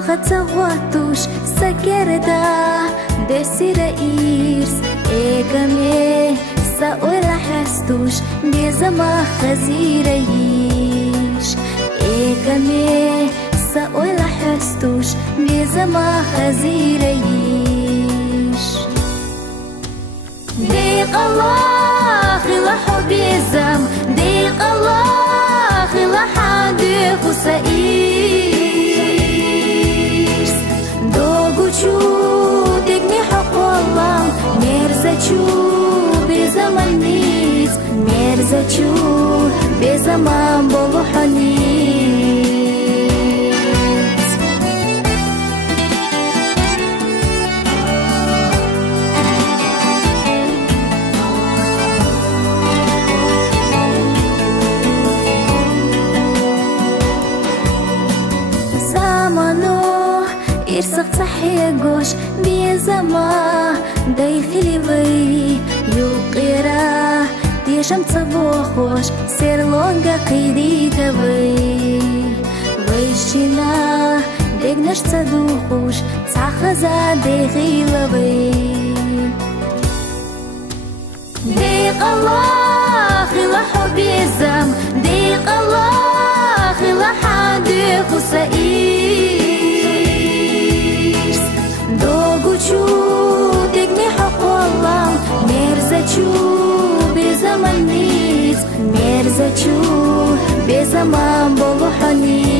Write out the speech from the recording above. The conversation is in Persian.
خطواتوش سكردا درسي رئيس إيكامي سأقول حستوش بيزما خزيريش إيكامي سأقول حستوش بيزما خزيريش ديق الله خلا حبي زم ديق الله خلا حديق وسائيس دوغوچو ديقني حق والله مرزچو بزمن نيز مرزچو بزمن بلوحنيز زمانو إرسق صحيقوش بيزما دايخلي وي يوقيرا ديشم تصبوخوش سير لونغا قيدي تبي ويشينا ديقنش تصدوخوش تسعخزا ديخيلا بي ديق الله خلا حبي زم ديق الله خلا حديق وسائيس دوغوچو ديقني حق والله مرزچو بزمن نيز مرزچو بزمن بلوحنيز